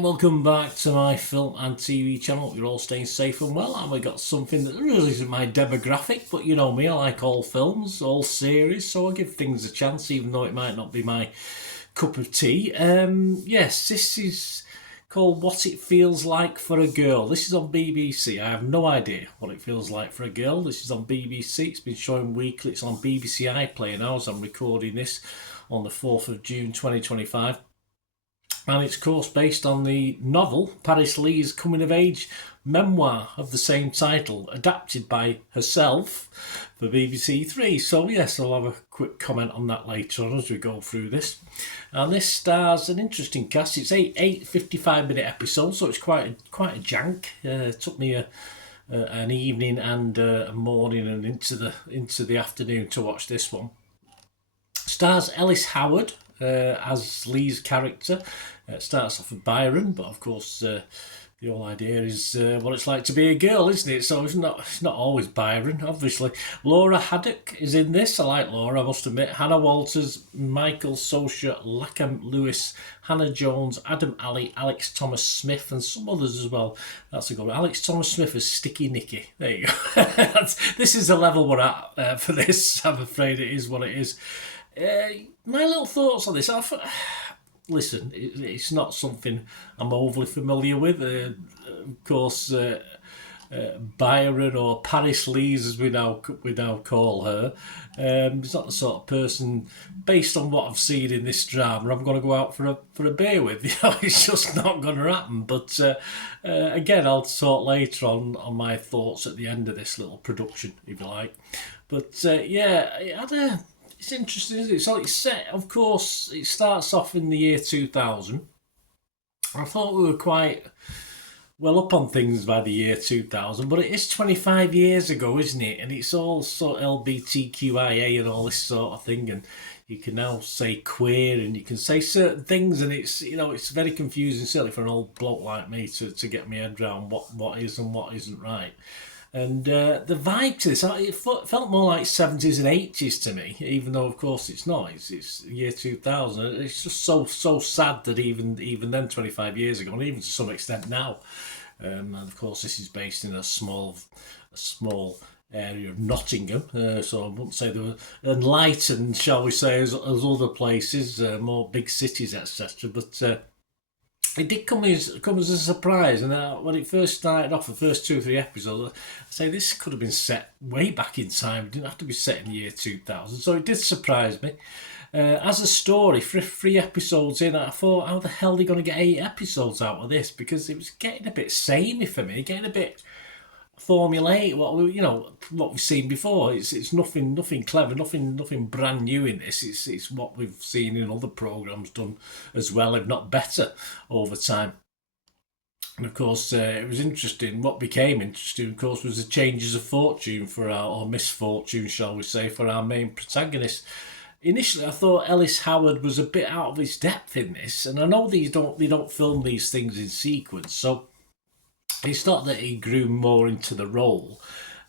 Welcome back to my film and TV channel. You're all staying safe and well, and we got something that really isn't my demographic, but you know me, I like all films, all series, so I give things a chance even though it might not be my cup of tea. Yes, this is called What It Feels Like for a Girl. This is on BBC. I have no idea what it feels like for a girl. This is on BBC. It's been showing weekly. It's on BBC iPlayer now as I'm recording this on the 4th of June 2025. And it's, of course, based on the novel Paris Lee's coming-of-age memoir of the same title, adapted by herself for BBC Three. So, yes, I'll have a quick comment on that later on as we go through this. And this stars an interesting cast. It's eight 55-minute episodes, so it's quite a jank. It took me an evening and a morning and into the afternoon to watch this one. Stars Ellis Howard as Lee's character. It starts off with Byron, but of course the whole idea is what it's like to be a girl, isn't it? So it's not always Byron, obviously. Laura Haddock is in this. I like Laura, I must admit. Hannah Walters, Michael Sosha, Lackham Lewis, Hannah Jones, Adam Alley, Alex Thomas Smith, and some others as well. That's a good one. Alex Thomas Smith as Sticky Nicky. There you go. This is the level we're at for this. I'm afraid it is what it is. My little thoughts on this. Listen, it's not something I'm overly familiar with. Of course, Byron or Paris Lees, as we now call her, is not the sort of person, based on what I've seen in this drama, I'm going to go out for a beer with. You know, it's just not going to happen. But again, I'll talk later on my thoughts at the end of this little production, if you like. But yeah, it had it's interesting, isn't it? So it's set, of course, it starts off in the year 2000. I thought we were quite well up on things by the year 2000, but it is 25 years ago, isn't it? And it's all sort of LGBTQIA and all this sort of thing, and you can now say queer and you can say certain things, and it's, you know, it's very confusing, certainly for an old bloke like me to get my head around what is and what isn't right. And the vibe to this, it felt more like 70s and 80s to me, even though, of course, it's not. It's year 2000. It's just so sad that even then, 25 years ago, and even to some extent now, and of course, this is based in a small area of Nottingham, so I wouldn't say they were enlightened, shall we say, as other places, more big cities, etc. But it did come as a surprise, and when it first started off, the first 2 or 3 episodes, I say this could have been set way back in time. It didn't have to be set in the year 2000, so it did surprise me. As a story, 3 episodes in, I thought, how the hell are they going to get 8 episodes out of this? Because it was getting a bit samey for me, getting a bit formulaic. What we've seen before. It's nothing clever, nothing brand new in this. It's what we've seen in other programmes done as well, if not better, over time. And of course, it was interesting. What became interesting, of course, was the changes of fortune or misfortune, shall we say, for our main protagonist. Initially, I thought Ellis Howard was a bit out of his depth in this, and I know they don't film these things in sequence, so it's not that he grew more into the role.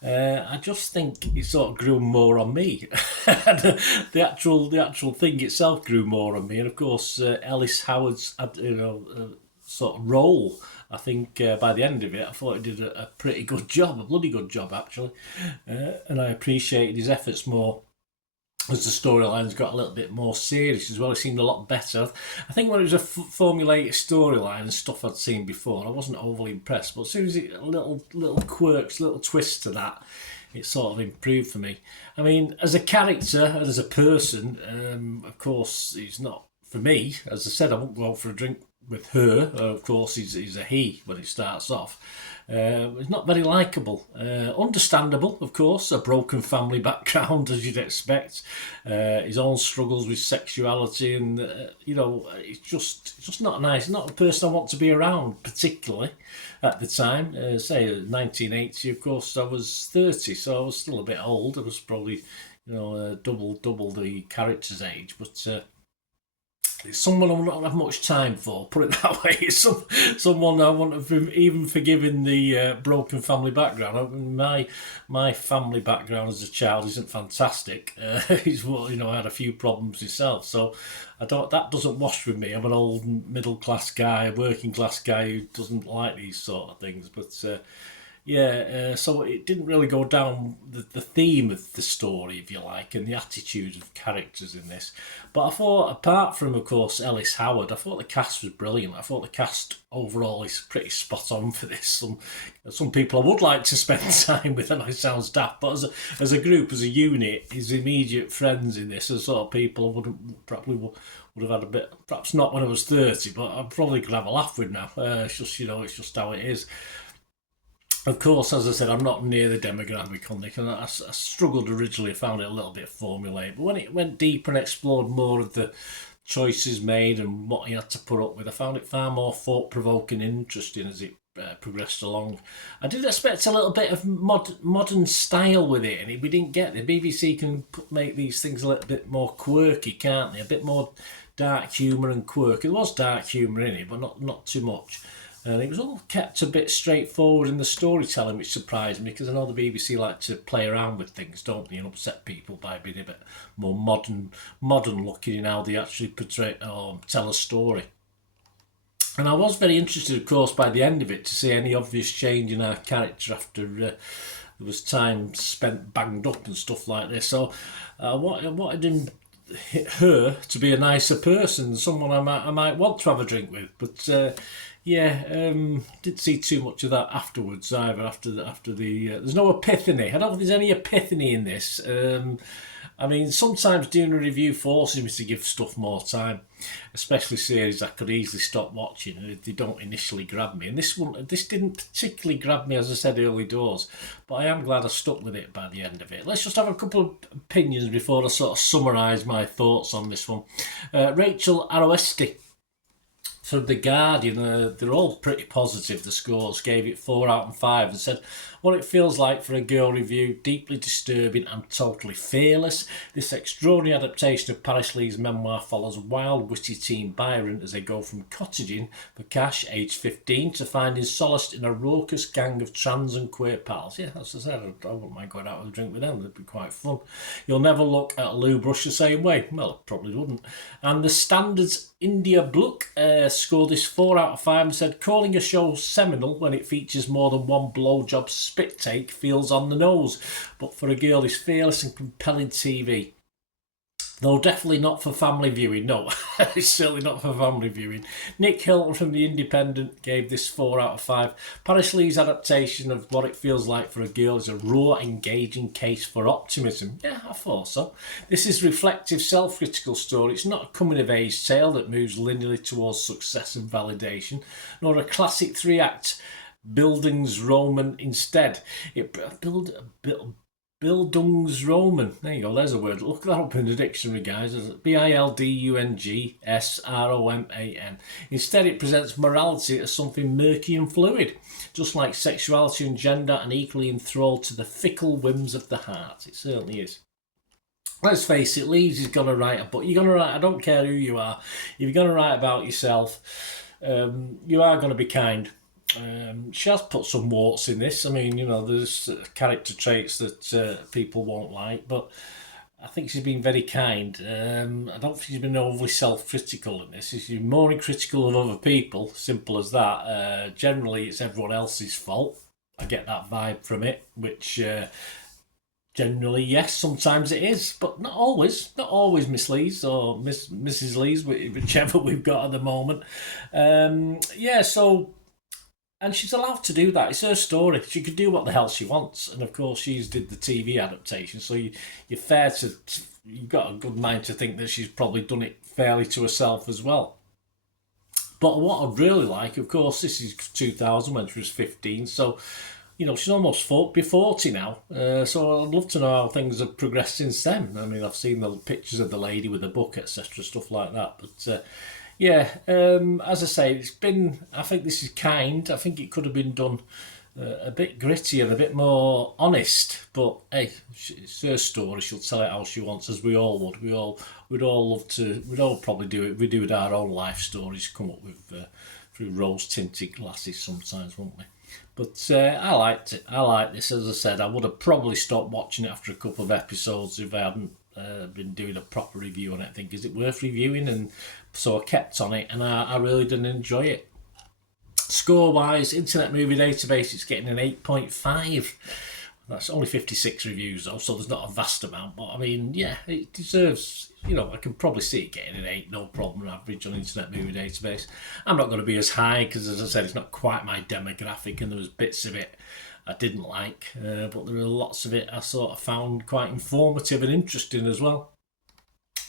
I just think it sort of grew more on me. the actual thing itself grew more on me, and of course, Ellis Howard's sort of role. I think by the end of it, I thought he did a pretty good job, a bloody good job actually, and I appreciated his efforts more as the storylines got a little bit more serious as well. It seemed a lot better. I think when it was a formulated storyline and stuff I'd seen before, I wasn't overly impressed. But as soon as it little quirks, little twists to that, it sort of improved for me. I mean, as a character and as a person, of course, he's not for me. As I said, I won't go out for a drink with her. Of course, he's a he when it starts off. He's not very likeable. Understandable, of course, a broken family background, as you'd expect. His own struggles with sexuality, and it's just not nice. Not a person I want to be around, particularly at the time. Say 1980, of course, I was 30, so I was still a bit old. I was probably double the character's age, but It's someone I wouldn't have much time for, put it that way. It's someone I wouldn't have even forgiven the broken family background. My family background as a child isn't fantastic. It's I had a few problems myself, so that doesn't wash with me. I'm an old middle class guy, a working class guy who doesn't like these sort of things. But yeah, so it didn't really go down the theme of the story, if you like, and the attitude of characters in this. But I thought, apart from, of course, Ellis Howard, I thought the cast was brilliant. I thought the cast overall is pretty spot on for this. Some people I would like to spend time with, and I sound daft, but as a group, as a unit, his immediate friends in this are sort of people I would have had a bit, perhaps not when I was 30, but I probably could have a laugh with now. It's just how it is. Of course, as I said, I'm not near the demographic on it, and I struggled originally. I found it a little bit formulaic, but when it went deeper and explored more of the choices made and what he had to put up with, I found it far more thought-provoking and interesting as it progressed along. I did expect a little bit of modern style with it, and we didn't get it. The BBC can make these things a little bit more quirky, can't they? A bit more dark humour and quirky. There was dark humour in it, but not too much. And it was all kept a bit straightforward in the storytelling, which surprised me, because I know the BBC like to play around with things, don't they, and upset people by being a bit more modern looking in how they actually portray or tell a story. And I was very interested, of course, by the end of it, to see any obvious change in our character after there was time spent banged up and stuff like this. So I wanted her to be a nicer person, someone I might want to have a drink with, but. Didn't see too much of that afterwards either. After the there's no epiphany. I don't think there's any epiphany in this. I mean, sometimes doing a review forces me to give stuff more time, especially series I could easily stop watching if they don't initially grab me. And this didn't particularly grab me, as I said, early doors, but I am glad I stuck with it by the end of it. Let's just have a couple of opinions before I sort of summarise my thoughts on this one. Rachel Aroesti from The Guardian, they're all pretty positive, the scores, gave it 4 out of 5 and said, what it feels like for a girl review, deeply disturbing and totally fearless. This extraordinary adaptation of Paris Lee's memoir follows wild, witty teen Byron as they go from cottaging for cash, aged 15, to finding solace in a raucous gang of trans and queer pals. Yeah, as I said, I wouldn't mind going out with a drink with them, it'd be quite fun. You'll never look at Lou Brush the same way. Well, I probably wouldn't. And the Standards India Bluck scored this 4 out of 5 and said, calling a show seminal when it features more than one blowjob spit take feels on the nose, but for a girl is fearless and compelling TV. Though definitely not for family viewing. No, it's certainly not for family viewing. Nick Hilton from The Independent gave this 4 out of 5. Paris Lee's adaptation of What It Feels Like for a Girl is a raw, engaging case for optimism. Yeah, I thought so. This is a reflective, self-critical story. It's not a coming-of-age tale that moves linearly towards success and validation, nor a classic 3-act Bildungsroman instead. Bildungsroman. There you go, there's a word. Look that up in the dictionary, guys. Bildungsroman. Instead, it presents morality as something murky and fluid, just like sexuality and gender, and equally enthralled to the fickle whims of the heart. It certainly is. Let's face it, Leeds is going to write a book. You're going to write, I don't care who you are, if you're going to write about yourself, you are going to be kind. She has put some warts in this. I mean, there's character traits that people won't like, but I think she's been very kind. I don't think she's been overly self-critical in this. She's been more critical of other people, simple as that. Generally, it's everyone else's fault. I get that vibe from it, which generally, yes, sometimes it is, but not always. Not always Miss Lees or Mrs. Lees, whichever we've got at the moment. And she's allowed to do that. It's her story. She can do what the hell she wants. And of course, she's did the TV adaptation. So you've got a good mind to think that she's probably done it fairly to herself as well. But what I'd really like, of course, this is 2000 when she was 15. So, she's almost 40 now. So I'd love to know how things have progressed since then. I mean, I've seen the pictures of the lady with the book, etc., stuff like that. But as I say, I think this is kind. I think it could have been done a bit gritty and a bit more honest. But hey, it's her story. She'll tell it how she wants, as we all would. We'd all love to. We'd all probably do it. We do with our own life stories. Come up with through rose-tinted glasses sometimes, won't we? But I liked it. I liked this. As I said, I would have probably stopped watching it after a couple of episodes if I hadn't been doing a proper review on it. I think, is it worth reviewing? And so I kept on it, and I really didn't enjoy it. Score-wise, Internet Movie Database, it's getting an 8.5. That's only 56 reviews though, so there's not a vast amount. But I mean, yeah, it deserves, I can probably see it getting an 8, no problem, average on Internet Movie Database. I'm not going to be as high because, as I said, it's not quite my demographic, and there was bits of it I didn't like, but there were lots of it I sort of found quite informative and interesting as well.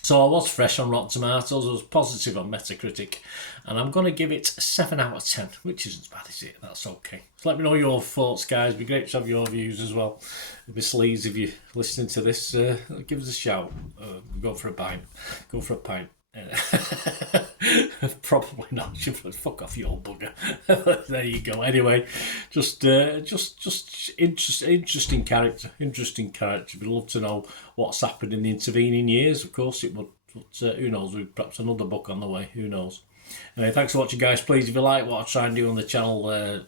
So I was fresh on Rotten Tomatoes, I was positive on Metacritic, and I'm going to give it a 7 out of 10, which isn't as bad as it. That's okay. So let me know your thoughts, guys. It'd be great to have your views as well. It'd be sleaze if you're listening to this. Give us a shout. Go for a pint. Go for a pint. Probably not. Fuck off, you old bugger. There you go. Anyway, just interesting character. Interesting character. We'd love to know what's happened in the intervening years. Of course, it would. But who knows? Perhaps another book on the way. Who knows? Anyway, thanks for watching, guys. Please, if you like what I try and do on the channel,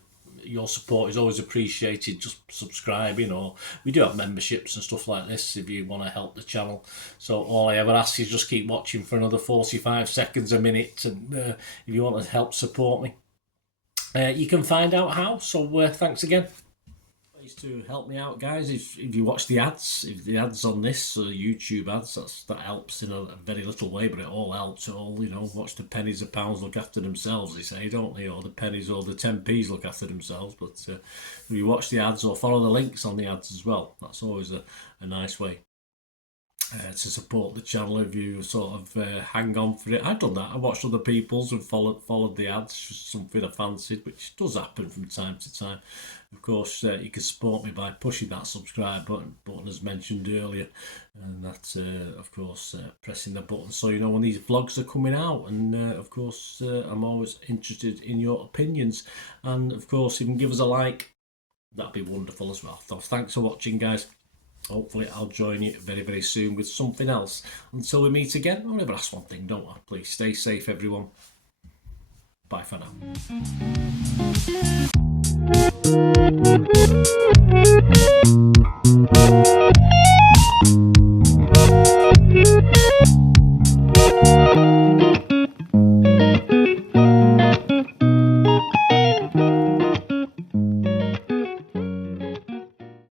your support is always appreciated. Just subscribing, or we do have memberships and stuff like this if you want to help the channel. So all I ever ask is just keep watching for another 45 seconds, a minute, and if you want to help support me, you can find out how. So thanks again. Ways to help me out, guys. If you watch the ads, if the ads on this YouTube ads, that helps in a very little way, but it all helps. It all, watch the pennies, the pounds look after themselves, they say, don't they? Or the pennies or the 10p's look after themselves. But if you watch the ads or follow the links on the ads as well, that's always a nice way to support the channel. If you sort of hang on for it, I've done that. I watched other people's and followed the ads, just something I fancied, which does happen from time to time. Of course, you can support me by pushing that subscribe button as mentioned earlier, and that's of course pressing the button so you know when these vlogs are coming out. And of course, I'm always interested in your opinions, and of course, if you can give us a like, that'd be wonderful as well. So thanks for watching, guys. Hopefully I'll join you very, very soon with something else. Until we meet again, I'll never ask one thing, don't I? Please stay safe, everyone. Bye for now.